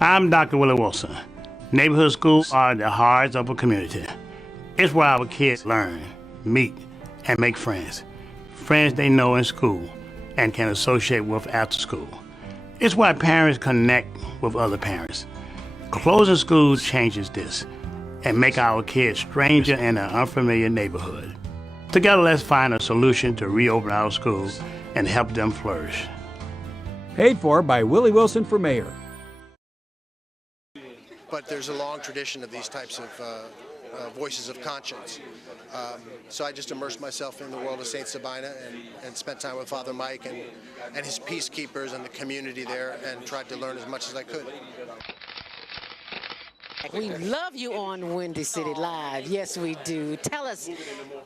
I'm Dr. Willie Wilson. Neighborhood schools are the hearts of a community. It's where our kids learn, meet, and make friends. Friends they know in school and can associate with after school. It's why parents connect with other parents. Closing schools changes this and make our kids stranger in an unfamiliar neighborhood. Together, let's find a solution to reopen our schools and help them flourish. Paid for by Willie Wilson for mayor. But there's a long tradition of these types of voices of conscience. So I just immersed myself in the world of St. Sabina and spent time with Father Mike and his peacekeepers and the community there and tried to learn as much as I could. We love you on Windy City Live. Yes, we do. Tell us,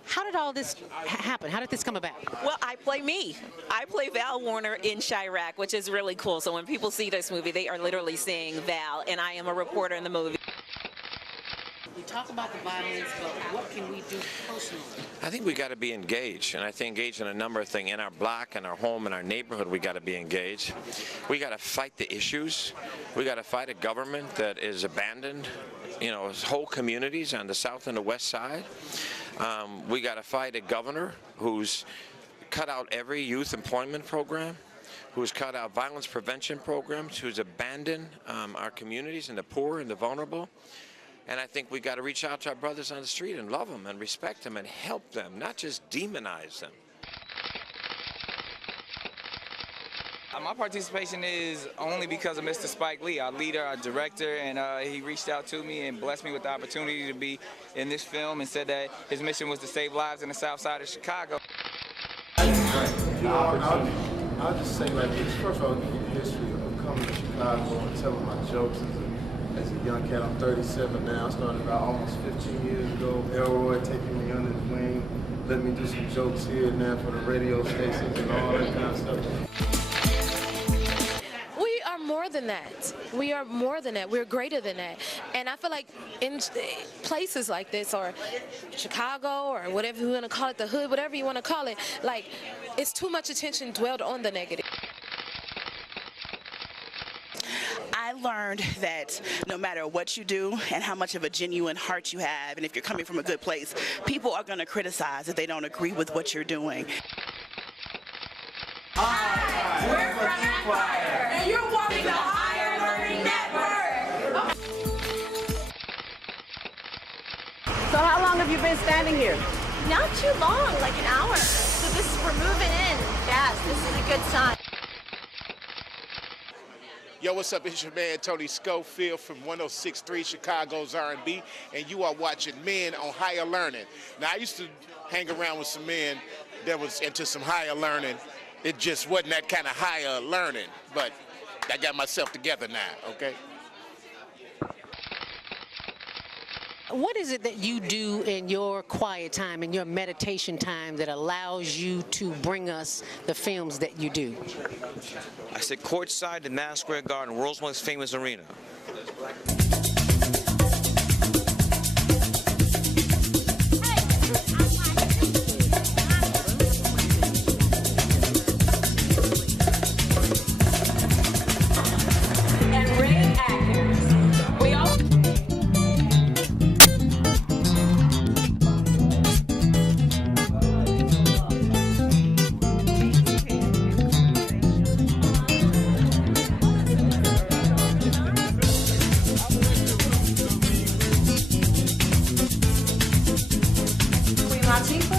how did all this happen? How did this come about? Well, I play me. I play Val Warner in Chirac, which is really cool. So when people see this movie, they are literally seeing Val, and I am a reporter in the movie. We talk about the violence, but what can we do personally? I think we got to be engaged, and I think engaged in a number of things. In our block, in our home, in our neighborhood, we got to be engaged. We got to fight the issues. We got to fight a government that is abandoned, whole communities on the south and the west side. We got to fight a governor who's cut out every youth employment program, who's cut out violence prevention programs, who's abandoned our communities and the poor and the vulnerable. And I think we got to reach out to our brothers on the street and love them and respect them and help them, not just demonize them. My participation is only because of Mr. Spike Lee, our leader, our director, and he reached out to me and blessed me with the opportunity to be in this film and said that his mission was to save lives in the south side of Chicago. I'll just say like this. First of all, the history of coming to Chicago and telling my jokes as a young cat. I'm 37 now. I started about almost 15 years ago. Elroy taking me under his wing, letting me do some jokes here and there for the radio stations and all that kind of stuff. We are more than that. We are more than that. We're greater than that. And I feel like in places like this, or Chicago, or whatever you want to call it, the hood, whatever you want to call it, like, it's too much attention dwelled on the negative. I learned that no matter what you do and how much of a genuine heart you have, and if you're coming from a good place, people are going to criticize if they don't agree with what you're doing. Hi, we're from Empire, and you're watching the Higher Learning Network. So how long have you been standing here? Not too long, like an hour. So we're moving in fast. This is a good sign. Yo, what's up? It's your man, Tony Schofield from 106.3 Chicago's R&B, and you are watching Men on Higher Learning. Now, I used to hang around with some men that was into some higher learning. It just wasn't that kind of higher learning, but I got myself together now, okay? What is it that you do in your quiet time, in your meditation time, that allows you to bring us the films that you do? I sit courtside in Madison Square Garden, world's most famous arena.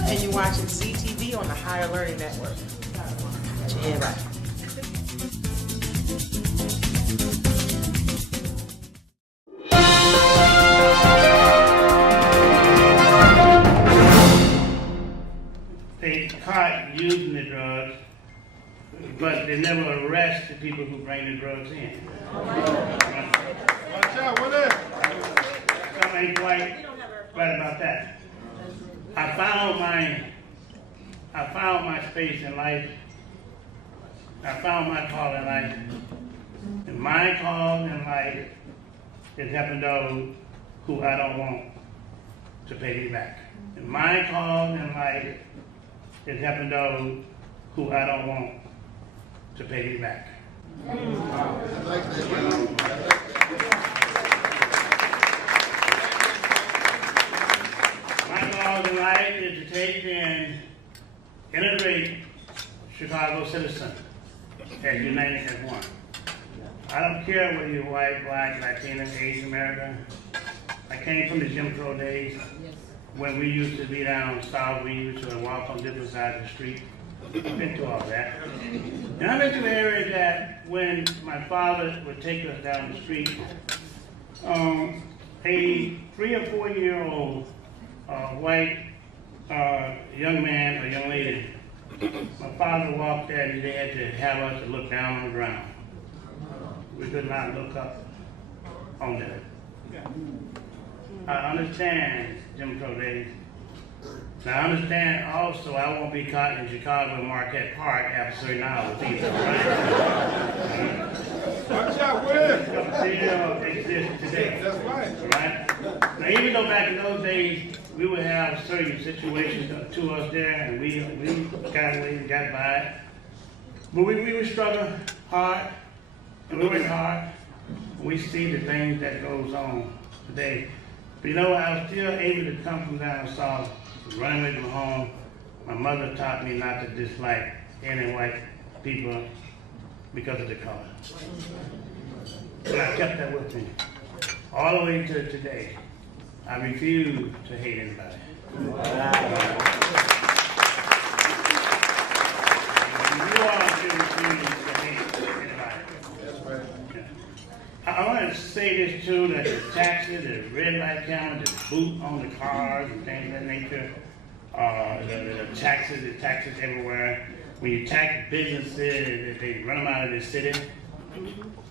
And you're watching CTV on the Higher Learning Network. Put your hand right. They caught using the drugs, but they never arrest the people who bring the drugs in. Watch out, what is? Something ain't quite right about that. I found my space in life. I found my call in life. And my call in life is helping those who I don't want to pay me back. And my call in life is helping those who I don't want to pay me back. My cause in life is to take and integrate Chicago citizens as united as one. I don't care whether you're white, black, Latino, Asian American. I came from the Jim Crow days when we used to be down south, we used to walk on different sides of the street. I've been through all that. And I've been to the area that when my father would take us down the street, a 3 or 4 year old white young man or young lady, my father walked there and they had to have us to look down on the ground. We could not look up on that. I understand Jim Crow days. Now I understand also I won't be caught in Chicago Marquette Park after certain hours either, right? Watch out, Willie! Still exists today. That's right. Right? Now even though back in those days we would have certain situations to us there and we got away and got by. But we would struggle hard and we work hard. We see the things that goes on today. But you know, I was still able to come from down south, run away from home. My mother taught me not to dislike any white people because of the color. But I kept that with me. All the way to today. I refuse to hate anybody. You all should refuse to hate anybody. That's right. I want to say this too, that the taxes, the red light camera, the boot on the cars and things of that nature, the taxes everywhere. When you tax businesses, they run them out of the city.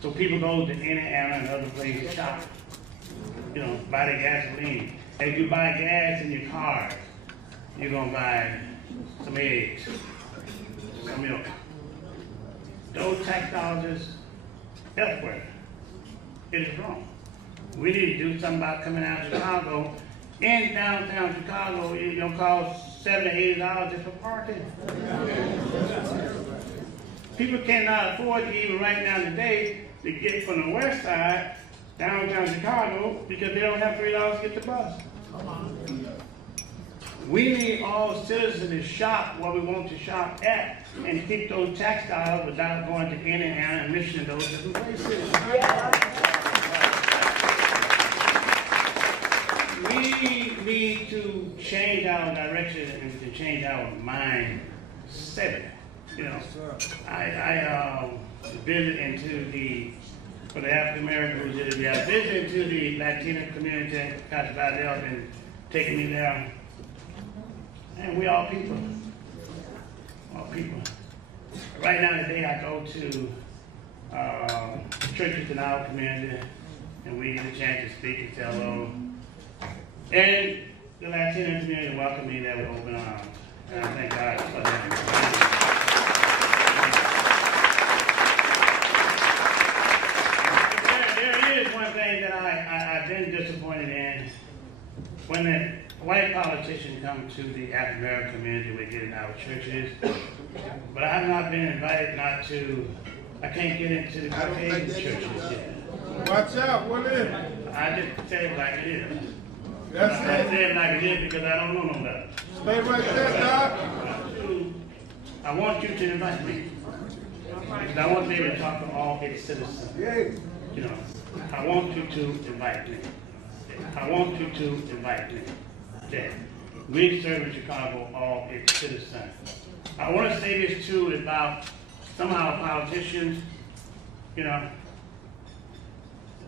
So people go to Indiana and other places to shop, you know, buy the gasoline. And if you buy gas in your cars, you're going to buy some eggs, some milk. Those tax dollars is elsewhere. It is wrong. We need to do something about coming out of Chicago. In downtown Chicago, it's going to cost $70 to $80 just for parking. People cannot afford to even right now today to get from the west side downtown Chicago because they don't have $3 to get the bus. We need all citizens to shop where we want to shop at and keep those tax dollars without going to Indiana and Michigan, those different places. We need to change our direction and to change our mindset. You know, I visit into for the African Americans, I visit into the Latino community. Pastor Vidal been taking me there. And we all people. All people. Right now today I go to churches in our community and we get a chance to speak and tell them. And the Latino community welcomed me there with open arms. And I thank God for that. There is one thing that I've been disappointed in. When the white politicians come to the African American community, we get in our churches. But I've not been invited I can't get into the Caucasian churches yet. Watch out, Willie! I just say it like it is. That's I say it like it is because I don't know no better. Stay right there, Doc. I want you to invite me. Because I want to be able to talk to all its citizens. You know, I want you to invite me. I want you to invite me. That we serve in Chicago all its citizens. I want to say this too about some of our politicians, you know,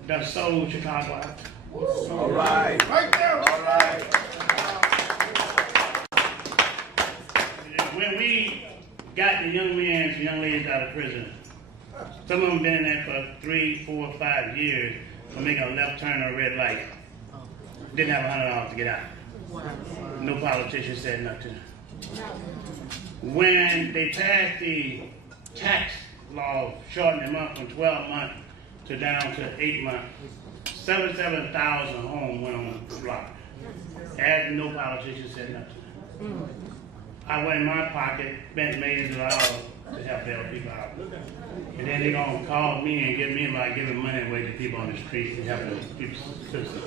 that sold Chicago out. All right. Right there. All right. When we got the young men and young ladies out of prison, some of them been in there for 3, 4, 5 years for making a left turn or a red light. Didn't have $100 to get out. No politician said nothing. When they passed the tax law, shortening them up from 12 months to down to 8 months, 77,000 homes went on the block. And no politician said nothing. I went in my pocket, spent millions of dollars to help bail people out. And then they're going to call me and get me by giving money away to people on the streets and helping people, citizens.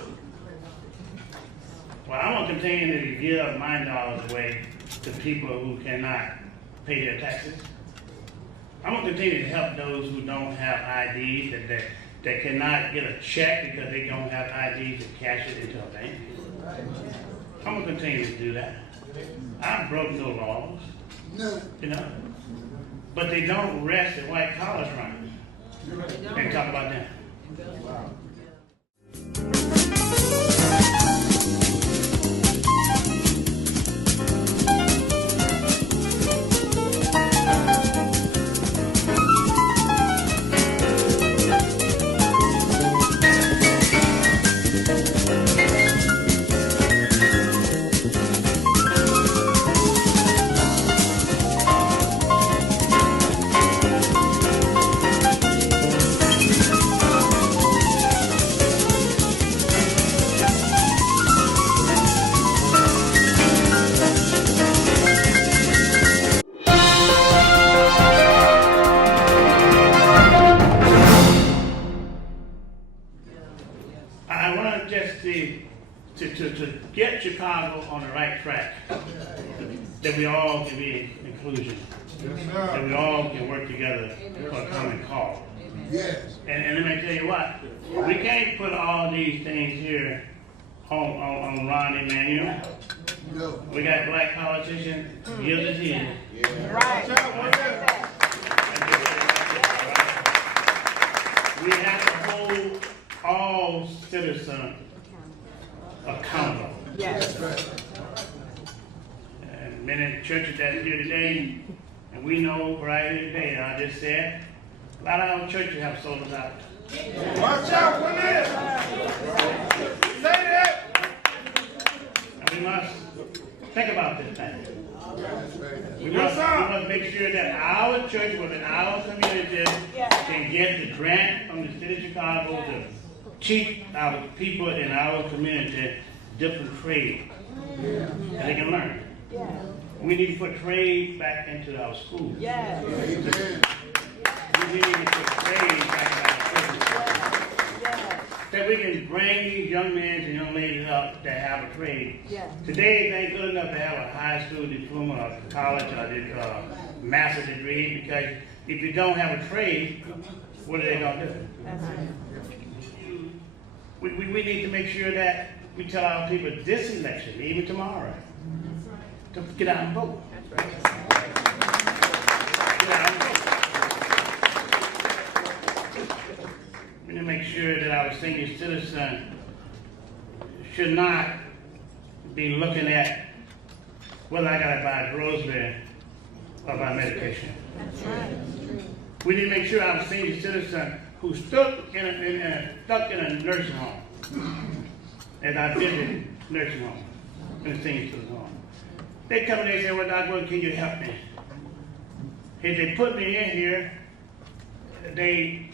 Well, I'm going to continue to give my dollars away to people who cannot pay their taxes. I'm going to continue to help those who don't have IDs, that cannot get a check because they don't have IDs to cash it into a bank. I'm going to continue to do that. I broke no laws, you know, but they don't rest at white collars crime. And talk about that. I want to just to get Chicago on the right track, that we all can be inclusion, that we all can work together for a common cause. Yes. And let me tell you what, we can't put all these things here on Ron Emanuel. No. We got black politicians, years and years. Yeah. Right. We have to hold all citizens accountable. Yes. And many churches that are here today, and we know right here today, I just said, a lot of our churches have sold us out. Watch out, Willie! Say that! And we must think about this thing. We must make sure that our church within our community can get the grant from the city of Chicago to teach our people in our community different trades that they can learn. We need to put trade back into our schools. We need to put trade back into our schools. That we can bring these young men and young ladies up that have a trade. Today it ain't good enough to have a high school diploma or college or a master's degree, because if you don't have a trade, what are they going to do? We need to make sure that we tell our people this election, even tomorrow, to get out and vote. Get out and vote. We need to make sure that our senior citizen should not be looking at whether I got to buy grocery or buy medication. We need to make sure our senior citizen who's stuck in a nursing home, and I visit nursing home, in a senior citizen home. They come and they say, well, Dr. can you help me? If they put me in here, they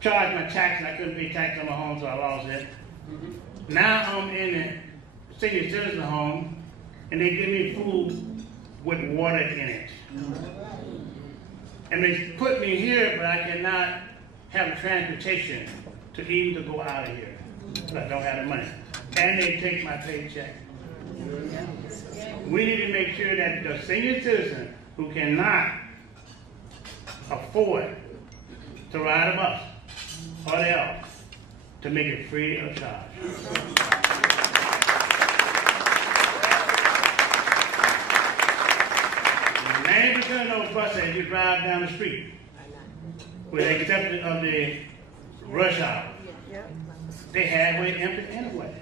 charged my tax and I couldn't pay tax on my home, so I lost it. Now I'm in a senior citizen home and they give me food with water in it. And they put me here, but I cannot have transportation to even to go out of here, because I don't have the money. And they take my paycheck. We need to make sure that the senior citizen who cannot afford to ride a bus or else to make it free of charge. 90% of those buses you drive down the street, with the exception of the rush hour, they halfway empty anyway.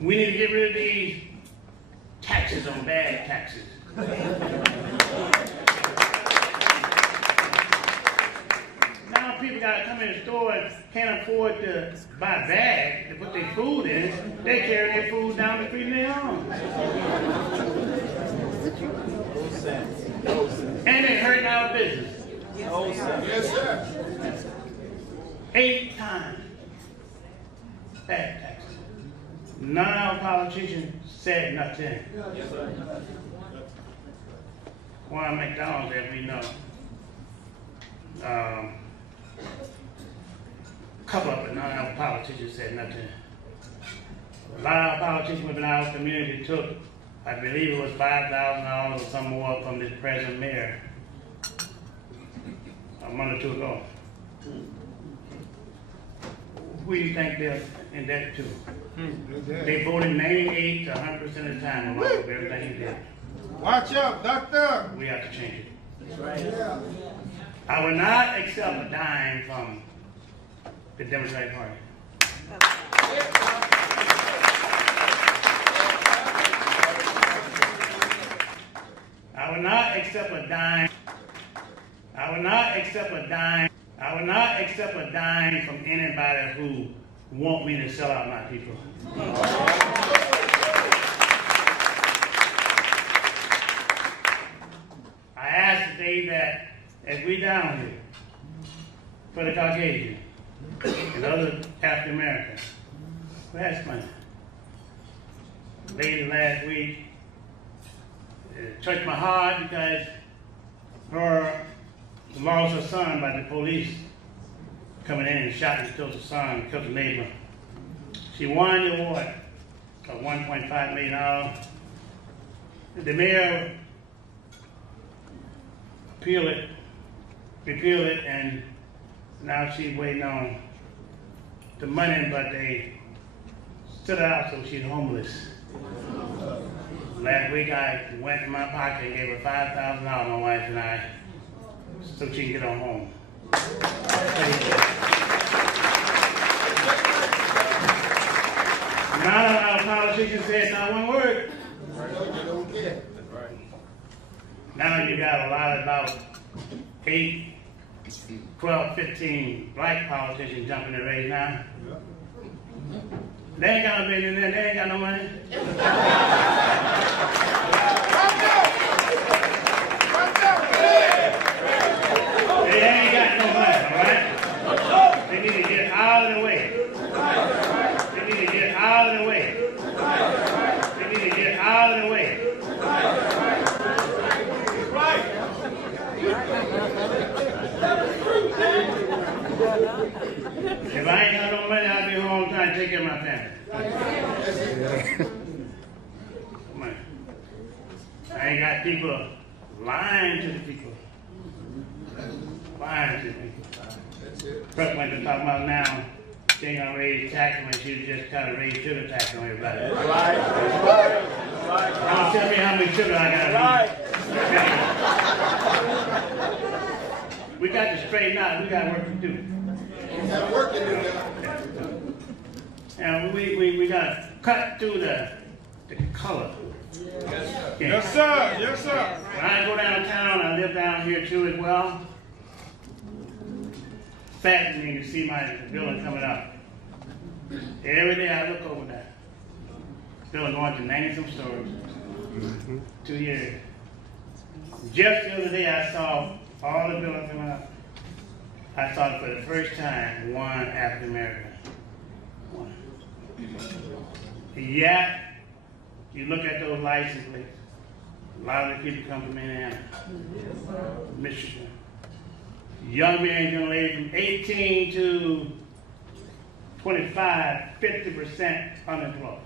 We need to get rid of these taxes on bad taxes. Now people gotta come in the store and can't afford to buy bags to put their food in. They carry their food down the street in their own. And it hurting our business. Yes, sir. 8 times bad taxes. None of our politicians said nothing. One McDonald's, as we know, a couple of it, none of our politicians said nothing. A lot of our politicians within our community took, I believe it was $5,000 or some more from the present mayor a month or two ago. Who do you think they're indebted to? They voted 98 to 100% of the time along with everything he did. Watch out, doctor! We have to change it. I will not accept a dime from the Democratic Party. I will not accept a dime. I will not accept a dime. I will not accept a dime from anybody who want me to sell out my people. I ask today that as we down here, for the Caucasian and other African Americans, who has money. Lady last week touched my heart because her lost her son by the police coming in and shot and killed her son, killed the neighbor. She won the award of $1.5 million. The mayor repealed it, and now she's waiting on the money, but they stood her out so she's homeless. Last week I went in my pocket and gave her $5,000, my wife and I, so she can get on home. None of our politicians said not one word. Now you got a lot, about 8, 12, 15 black politicians jumping the race now. They ain't got no business there, they ain't got no money. They ain't got no money, all right? They need to get out of the way. They need to get out of the way. They need to get out of the way. If I ain't got no money, I'll be home trying to take care of my family. Come on. I ain't got people lying to the people. Lying to the people. First one they're talking about now, she ain't gonna raise taxes when she just kind of raised sugar tax on everybody. That's right. Don't tell me how much sugar I gotta raise. We got to straighten out. We got work to do. And we got to cut through the color. Yes, sir. Yes, sir. When I go downtown, I live down here too as well. Fascinating to see my building coming up. Every day I look over that. Building going to 90-some stores. 2 years. Just the other day I saw all the buildings coming up. I saw for the first time one African American. One. Yet, you look at those license plates, a lot of the people come from Indiana, Michigan. Young men and young ladies from 18 to 25, 50% unemployed.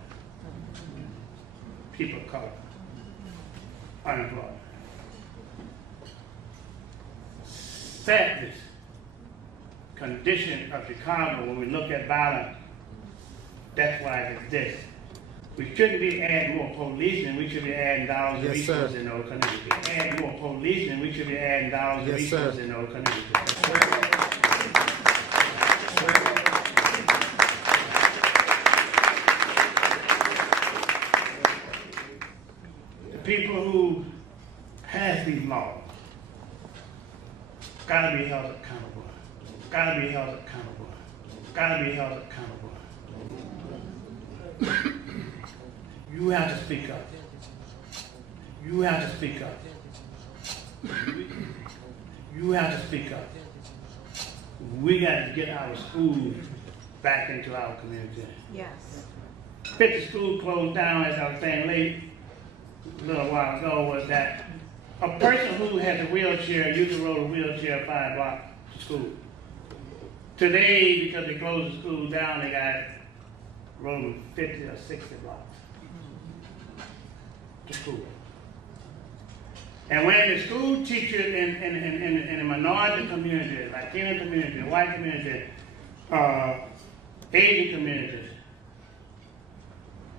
People of color, unemployed. Sadness, condition of Chicago, when we look at violence, that's why it exists. We shouldn't be adding more policemen, we should be adding dollars and resources in those communities. Add more policemen, we should be adding dollars and resources in those communities. The people who pass these laws gotta be held accountable. Gotta be held accountable. Gotta be held accountable. You have to speak up. You have to speak up. You have to speak up. We got to get our schools back into our community. Yes. 50 schools closed down, as I was saying late a little while ago, was that A person who has a wheelchair used to roll a wheelchair 5 blocks to school. Today, because they closed the school down, they got rolling 50 or 60 blocks to school. And when the school teachers in the minority community, Latino community, white community, Asian communities,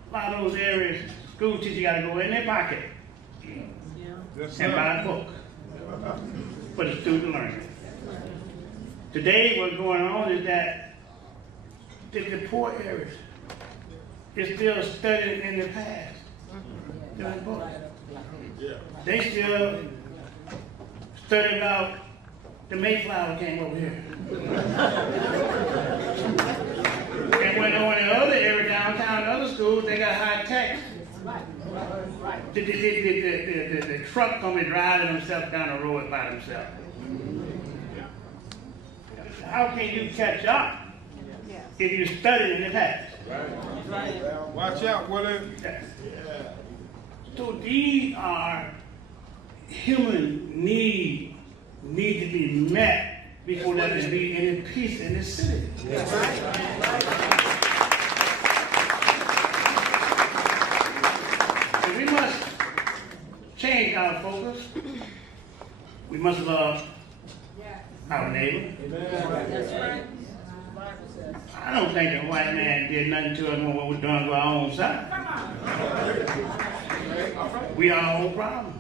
a lot of those areas, school teachers got to go in their pocket and buy a book for the student learning. Today, what's going on is that the poor areas is still studying in the past. Doing books. They still study about the Mayflower came over here. And when in the other area downtown, the other schools, they got high tech. The truck gonna be driving themselves down the road by themselves. How can you catch up if you study in the past? Watch out, Willie. So these are human needs need to be met before there can be any peace in this city. So we must change our focus. We must love our neighbor. I don't think the white man did nothing to us more than what we're doing to our own side. We are our own problem.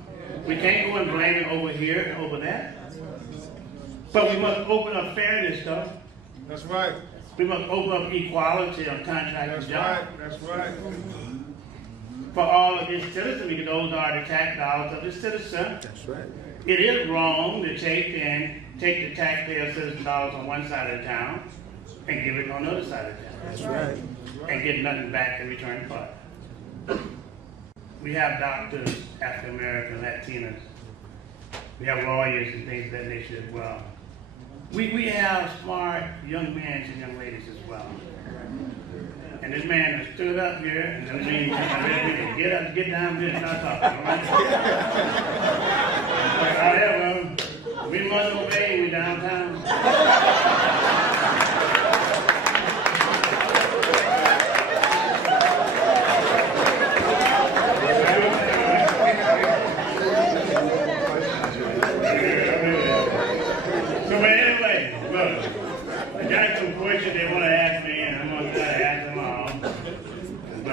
We can't go and blame it over here and over that. But we must open up fairness, though. That's right. We must open up equality on contract jobs. That's right. For all of these citizens, because those are the tax dollars of the citizen. That's right. It is wrong to take the taxpayer citizen dollars on one side of the town and give it on the other side of the town. That's right. And get nothing back in return for it. We have doctors, African American, Latinos. We have lawyers and things of that nature as well. We have smart young men and young ladies as well. And this man has stood up here and I mean, get up, get down here and start talking. However, we must obey. We downtown.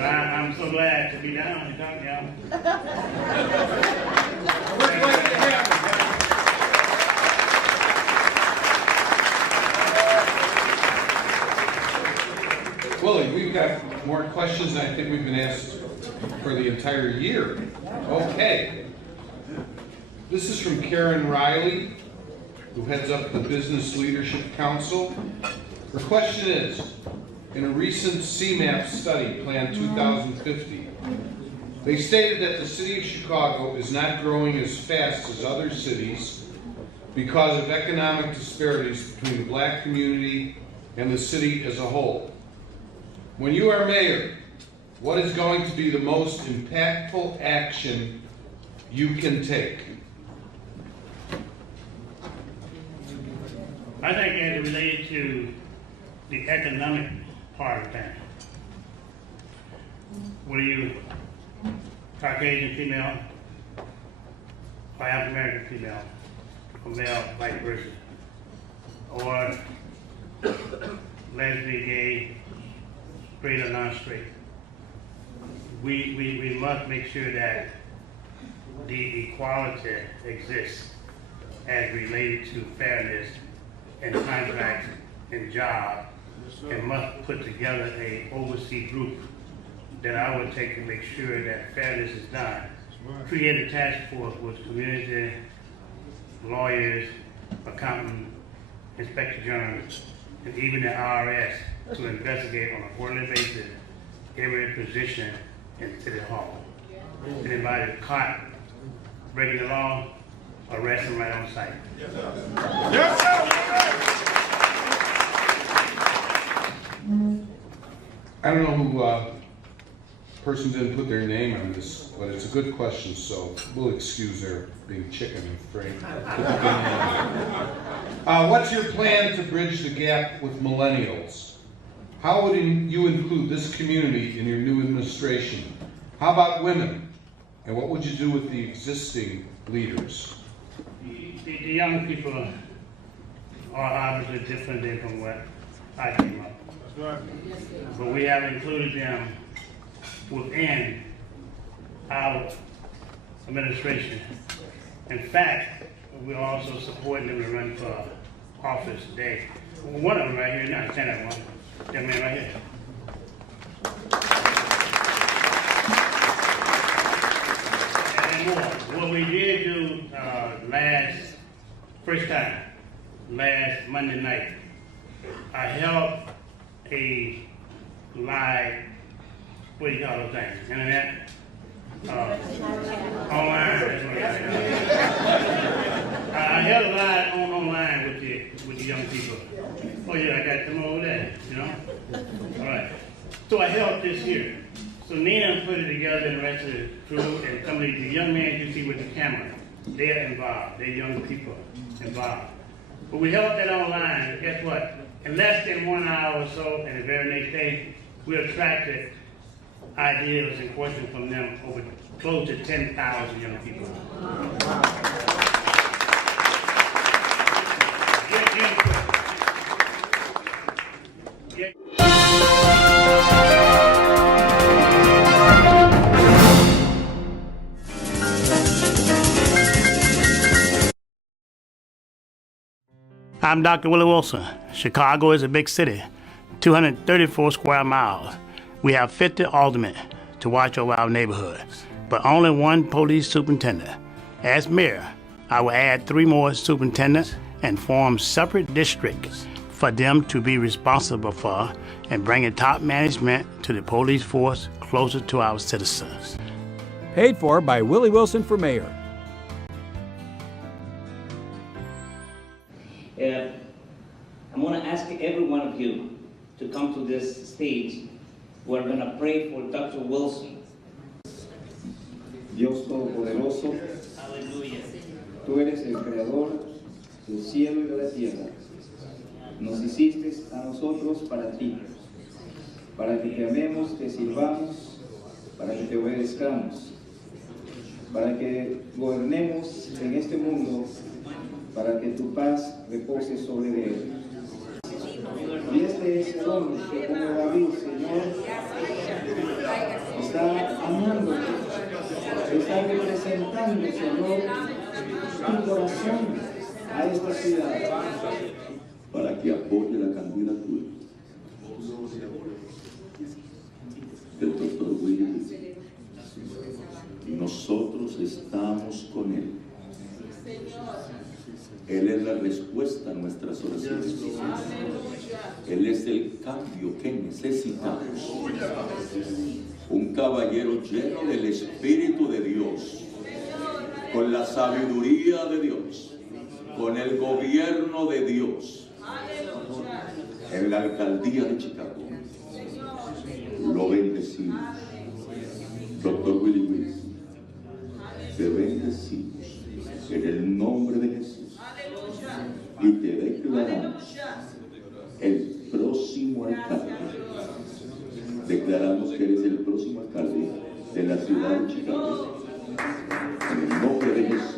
I'm so glad to be down and talk to y'all. Willie, we've got more questions than I think we've been asked for the entire year. Okay. This is from Karen Riley, who heads up the Business Leadership Council. Her question is, in a recent CMAP study, Plan 2050, they stated that the city of Chicago is not growing as fast as other cities because of economic disparities between the black community and the city as a whole. When you are mayor, what is going to be the most impactful action you can take? I think as it related to the economic part of that. What are you, Caucasian female, or African American female, or male, vice versa, or lesbian, gay, straight or non-straight? We must make sure that the equality exists as related to fairness and contracts and jobs, and must put together a overseas group that I would take to make sure that fairness is done. Create a task force with community, lawyers, accountants, inspector generals, and even the IRS to investigate on a quarterly basis every position in City Hall. Anybody caught breaking the law, arrest them right on site. Yes, sir. Yes, sir. I don't know who person didn't put their name on this, but it's a good question, so we'll excuse their being chicken and afraid. What's your plan to bridge the gap with millennials? How would you include this community in your new administration? How about women? And what would you do with the existing leaders? The young people are obviously different than from what I came up with. But we have included them within our administration. In fact, we're also supporting them to run for office today. One of them right here now, stand that one. That man right here. And more. What we did do last Monday night, I held a live, what do you call those things? Internet? Online. That's what I held a live online with the young people. Oh yeah, I got them over there, you know? All right. So I held this here. So Nina put it together and the rest of the crew and some of the young men you see with the camera, they're involved. They're young people involved. But we held that online, and guess what? In less than 1 hour or so, and the very next day, we attracted ideas and questions from them over close to 10,000 young people. I'm Dr. Willie Wilson. Chicago is a big city, 234 square miles. We have 50 aldermen to watch over our neighborhood, but only one police superintendent. As mayor, I will add 3 more superintendents and form separate districts for them to be responsible for and bringing top management to the police force closer to our citizens. Paid for by Willie Wilson for mayor. I'm going to ask every one of you to come to this stage. We're going to pray for Dr. Wilson. Dios Todopoderoso, Aleluya. tú eres el creador del cielo y de la tierra. Nos hiciste a nosotros para ti, para que te amemos, te sirvamos, para que te obedezcamos, para que gobernemos en este mundo, para que tu paz repose sobre él. Y este es el hombre que, como David, Señor, está amando, está representando, Señor, tu corazón a esta ciudad. Para que apoye la candidatura del doctor Willie Wilson. Nosotros estamos con él. Él es la respuesta a nuestras oraciones. Él es el cambio que necesitamos. Un caballero lleno del Espíritu de Dios, con la sabiduría de Dios, con el gobierno de Dios, en la alcaldía de Chicago. Lo bendecimos. Doctor Willie Wilson, te bendecimos en el nombre de Jesús. Y te declaramos el próximo alcalde. Declaramos que eres el próximo alcalde de la ciudad de Chicago. En el nombre de Jesús.